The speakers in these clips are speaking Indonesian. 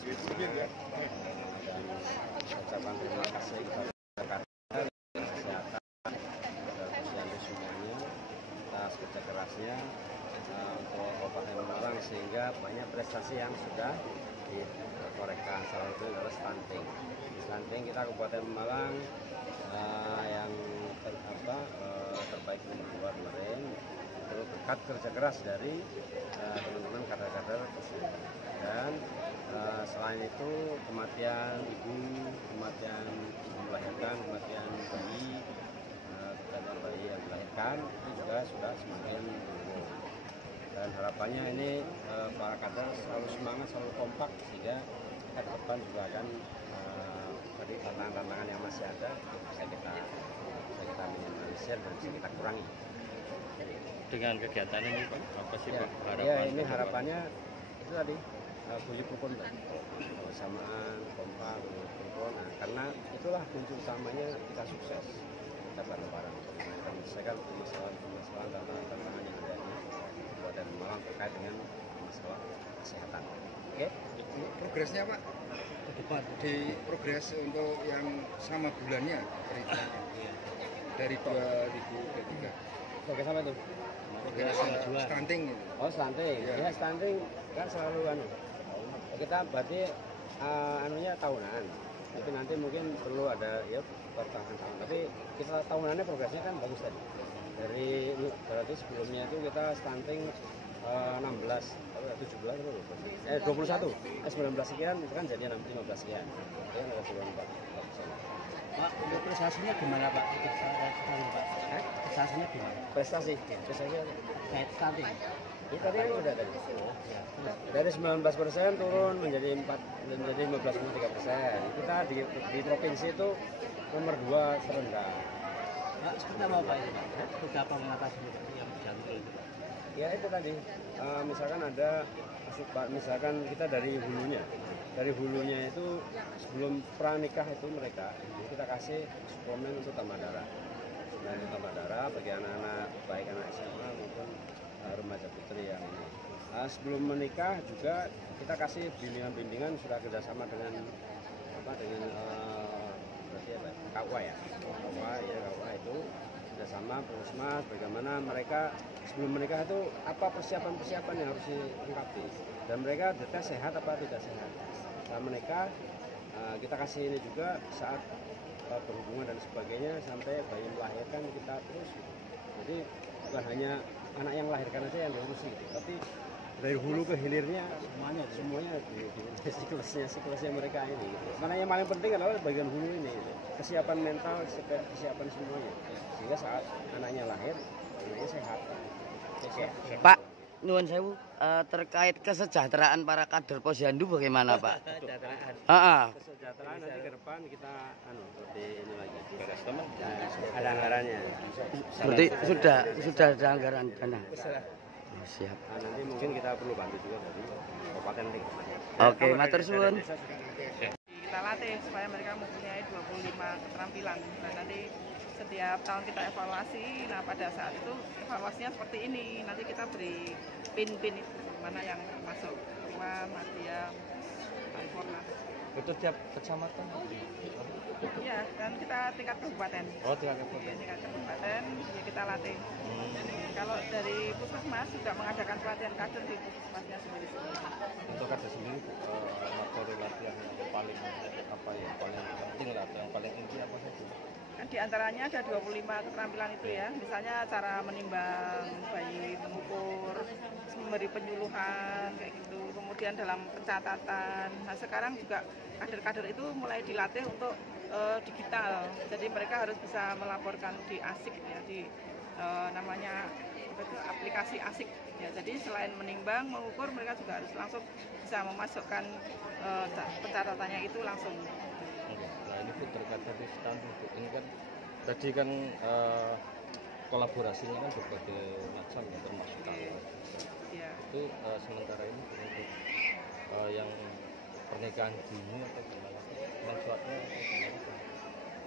semuanya dan ucapan terima kasih kepada kader kesehatan dan posyandu semuanya atas kerja kerasnya untuk Kabupaten Malang sehingga banyak prestasi yang sudah ditorehkan. Salah satu adalah stunting. Stunting kita Kabupaten Malang yang terbaik nomor 2 kemarin itu berkat kerja keras dari teman-teman kader-kader posyandu. Dan selain itu kematian ibu, kematian ibu melahirkan, kematian bayi yang dilahirkan itu juga sudah semakin menurun. Dan harapannya ini para kader selalu semangat, selalu kompak sehingga ke depan juga akan dari tantangan-tantangan yang masih ada bisa kita minimalisir dan bisa kita kurangi. Dengan kegiatan ini Pak, apa sih ya, Pak harapan? Ya ini harapannya itu tadi guyub rukun kebersamaan, kompak, rukun. Nah, karena itulah kunci utamanya kita sukses. Kita bareng-bareng menyelesaikan permasalahan tantangan yang ada di Kabupaten Malang terkait dengan masalah kesehatan. Oke? Progresnya Pak ke depan di progres untuk yang sama bulannya dari 2023. Progres apa itu? Progres stunting gitu. Oh stunting, ya stunting kan selalu kita berarti anunya tahunan. Tapi nanti mungkin perlu ada ya pertengahan tahun. Tapi kita tahunannya progresnya kan bagus tadi. Dari berarti sebelumnya itu kita stunting 16, 17 itu 21, 19 sekian itu kan jadi 15 sekian. Ya ada turun 4%. Pak, untuk prestasinya gimana Pak? Prestasinya gimana? Prestasi Kayak stunting. Ya tadi kan sudah tadi. Dari 19% turun menjadi 15,3%. Kita di provinsi itu nomor 2 terendah. Pak, seperti apa Pak ini Pak? Sudah apa mengatasi yang jangkul itu Pak? Ya itu tadi, misalkan kita dari hulunya itu sebelum pranikah itu mereka kita kasih suplemen untuk tambah darah. Dan tambah darah bagi anak-anak baik anak SMA maupun remaja putri yang ini. Sebelum menikah juga kita kasih bimbingan sudah kerjasama dengan KUA ya. KUA itu kerjasama Puskesmas bagaimana mereka sebelum menikah itu apa persiapan yang harus dilengkapi dan mereka dites sehat apa tidak sehat. Saat menikah kita kasih ini juga saat berhubungan dan sebagainya sampai bayi melahirkan kita terus gitu. Jadi bukan hanya anak yang melahirkan aja yang diurusi gitu, tapi dari hulu ke hilirnya semuanya di siklusnya mereka ini gitu. Mana yang paling penting adalah bagian hulu ini gitu. Kesiapan mental, kesiapan semuanya sehingga saat anaknya lahir anaknya sehat. Pak, nuwun sewu, terkait kesejahteraan para kader posyandu bagaimana Pak? Kesejahteraan nanti ke depan kita lebih ini lagi. Ada anggarannya. Berarti sudah ada anggaran dana. Oh, siap. Nanti mungkin kita perlu bantu juga dari kabupaten nanti. Oke, matur suwun. Kita latih supaya mereka mempunyai 25 keterampilan. Nah, nanti setiap tahun kita evaluasi. Nah, pada saat itu evaluasinya seperti ini. Nanti kita beri pin-pin itu mana yang masuk Prima, Madya, Paripurna. Itu tiap kecamatan? Iya, dan kita tingkat kabupaten. Oh, tingkat kabupaten. Tingkat kabupaten, ya kita latih. Kalau dari Puskesmas sudah mengadakan pelatihan kader di Puskesmasnya sendiri. Untuk kader sendiri, materi latihan yang paling penting lah, yang paling inti apa saja? Kan di antaranya ada 25 keterampilan itu ya. Misalnya cara menimbang bayi, mengukur, memberi penyuluhan kayak gitu. Kemudian dalam pencatatan. Nah, sekarang juga kader-kader itu mulai dilatih untuk digital. Jadi mereka harus bisa melaporkan di ASIK ya, di namanya aplikasi ASIK ya. Jadi selain menimbang, mengukur, mereka juga harus langsung bisa memasukkan pencatatannya itu langsung. Nah ini Bu terkait tadi stunting Bu, ini kan tadi kan kolaborasinya kan berbagai macam ya, termasuk KUA. Ya. Itu sementara ini untuk yang pernikahan dini atau gimana? Manfaatnya atau gimana?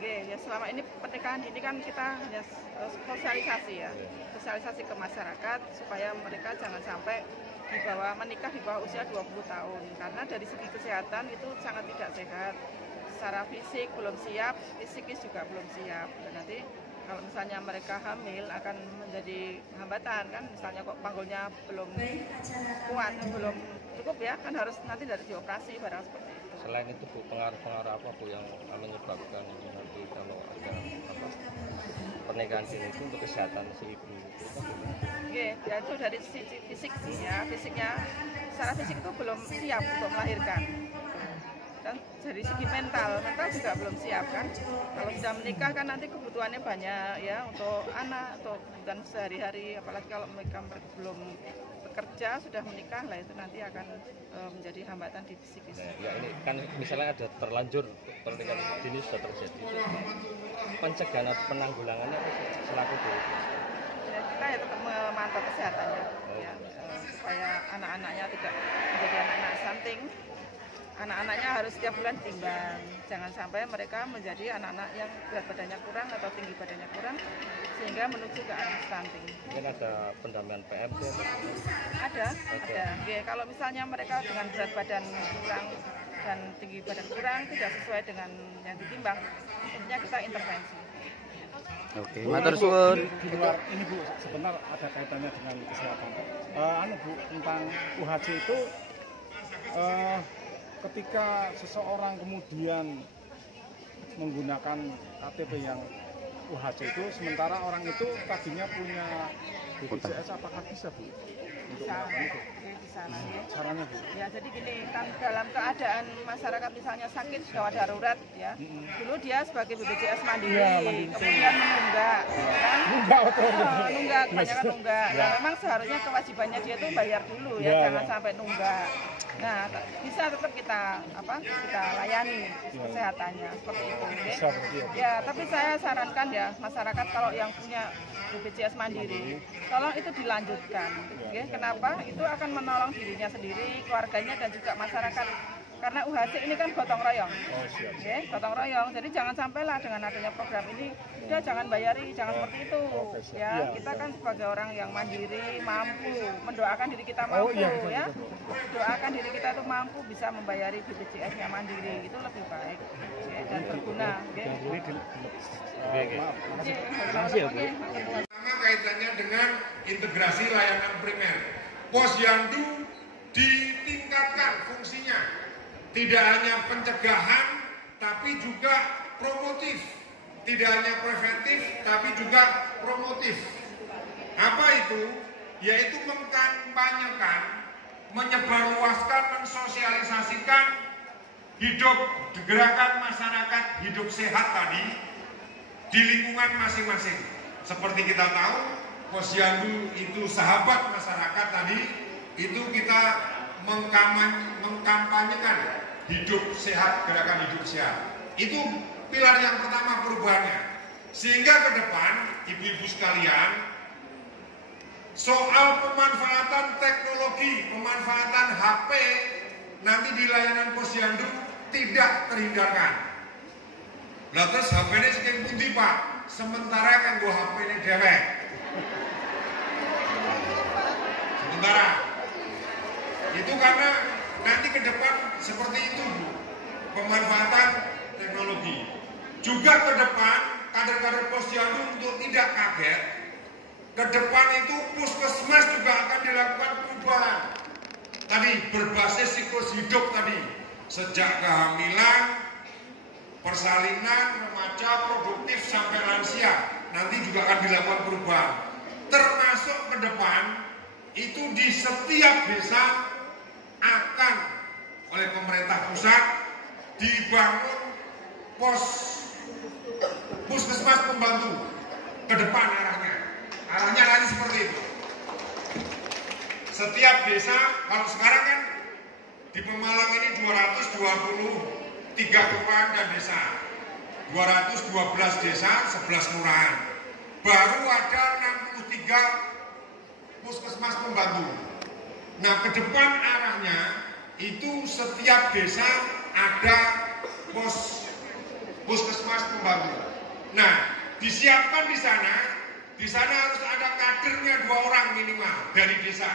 Oke, ya selama ini pernikahan ini kan kita hanya sosialisasi ya, sosialisasi ke masyarakat supaya mereka jangan sampai menikah di bawah usia 20 tahun karena dari segi kesehatan itu sangat tidak sehat. Secara fisik belum siap, psikis juga belum siap. Dan nanti kalau misalnya mereka hamil akan menjadi hambatan kan, misalnya kok panggulnya belum kuat, belum cukup ya, kan harus nanti dari dioperasi barang seperti itu. Selain itu Bu, pengaruh-pengaruh apa Bu yang menyebabkan nanti kalau ada pernikahan dini itu untuk kesehatan si ibu itu? Oke, ya itu dari sisi fisik sih ya, fisiknya secara fisik itu belum siap untuk melahirkan. Dan dari segi mental juga belum siap kan. Kalau sudah menikah kan nanti kebutuhannya banyak ya untuk anak, untuk kebutuhan sehari-hari, apalagi kalau mereka belum bekerja sudah menikah lah itu nanti akan menjadi hambatan di psikis. Nah, ya ini kan misalnya ada terlanjur pernikahan dini sudah terjadi, pencegahan atau penanggulangannya selaku Bu? Ya, kita ya tetap memantau kesehatannya ya, supaya anak-anaknya tidak menjadi anak-anak stunting. Anak-anaknya harus setiap bulan timbang, jangan sampai mereka menjadi anak-anak yang berat badannya kurang atau tinggi badannya kurang sehingga menuju ke arah stunting. Mungkin ada pendampingan PMT? Ada. Oke, kalau misalnya mereka dengan berat badan kurang dan tinggi badan kurang tidak sesuai dengan yang ditimbang, tentunya kita intervensi. Oke, matur suwun. Di luar ini Bu, sebentar ada kaitannya dengan kesehatan. Bu, tentang UHC itu ketika seseorang kemudian menggunakan KTP yang UHC itu, sementara orang itu tadinya punya BPJS, apakah bisa Bu untuk melakukan itu? Bisa. Caranya Bu? Ya, jadi gini, kan dalam keadaan masyarakat misalnya sakit gawat darurat ya, dulu dia sebagai BPJS mandiri, kemudian menunggak, kan? Nunggak, kebanyakan nunggak. Nah, memang seharusnya kewajibannya dia itu bayar dulu ya, jangan sampai nunggak. Nah, bisa tetap kita layani kesehatannya seperti itu. Ya, tapi saya sarankan ya masyarakat kalau yang punya BPJS mandiri, tolong itu dilanjutkan. Kenapa? Itu akan menolong dirinya sendiri, keluarganya dan juga masyarakat. Karena UHC ini kan gotong royong, gotong royong. Jadi jangan sampailah dengan adanya program ini, udah jangan bayari, jangan seperti itu. Ya, kita kan sebagai orang yang mandiri, mampu, mendoakan diri kita mampu, ya, doakan diri kita itu mampu bisa membayari BPJS-nya mandiri, itu lebih baik dan berguna. Pertama kaitannya dengan integrasi layanan primer. Posyandu ditingkatkan fungsinya. Tidak hanya pencegahan, tapi juga promotif. Tidak hanya preventif, tapi juga promotif. Apa itu? Yaitu mengkampanyekan, menyebarluaskan, mensosialisasikan gerakan masyarakat hidup sehat tadi di lingkungan masing-masing. Seperti kita tahu, Posyandu itu sahabat masyarakat tadi, itu kita mengkampanyekan hidup sehat, gerakan hidup sehat. Itu pilar yang pertama perubahannya. Sehingga ke depan, ibu-ibu sekalian, soal pemanfaatan teknologi, pemanfaatan HP nanti di layanan Posyandu tidak terhindarkan. Lah terus HP ini sekian pundi Pak? Sementara kan gua HP ini dewek. Sementara itu karena nanti ke depan seperti itu Bu, pemanfaatan teknologi. Juga ke depan kader-kader Posyandu untuk tidak kaget, ke depan itu puskesmas juga akan dilakukan perubahan. Tadi berbasis siklus hidup tadi, sejak kehamilan, persalinan, remaja, produktif sampai lansia, nanti juga akan dilakukan perubahan. Termasuk ke depan itu di setiap desa akan oleh pemerintah pusat dibangun puskesmas pembantu. Ke depan arahnya nanti seperti itu. Setiap desa, kalau sekarang kan di Pemalang ini 223 kelurahan dan desa, 212 desa, 11 kelurahan. Baru ada 63 puskesmas pembantu. Nah, ke depan arahnya itu setiap desa ada puskesmas pembantu. Nah, disiapkan di sana harus ada kadernya 2 orang minimal dari desa.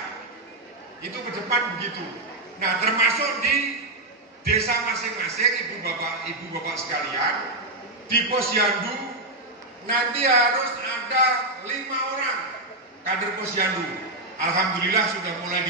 Itu ke depan begitu. Nah, termasuk di desa masing-masing, ibu bapak sekalian, di Posyandu nanti harus ada 5 orang kader Posyandu. Alhamdulillah sudah mulai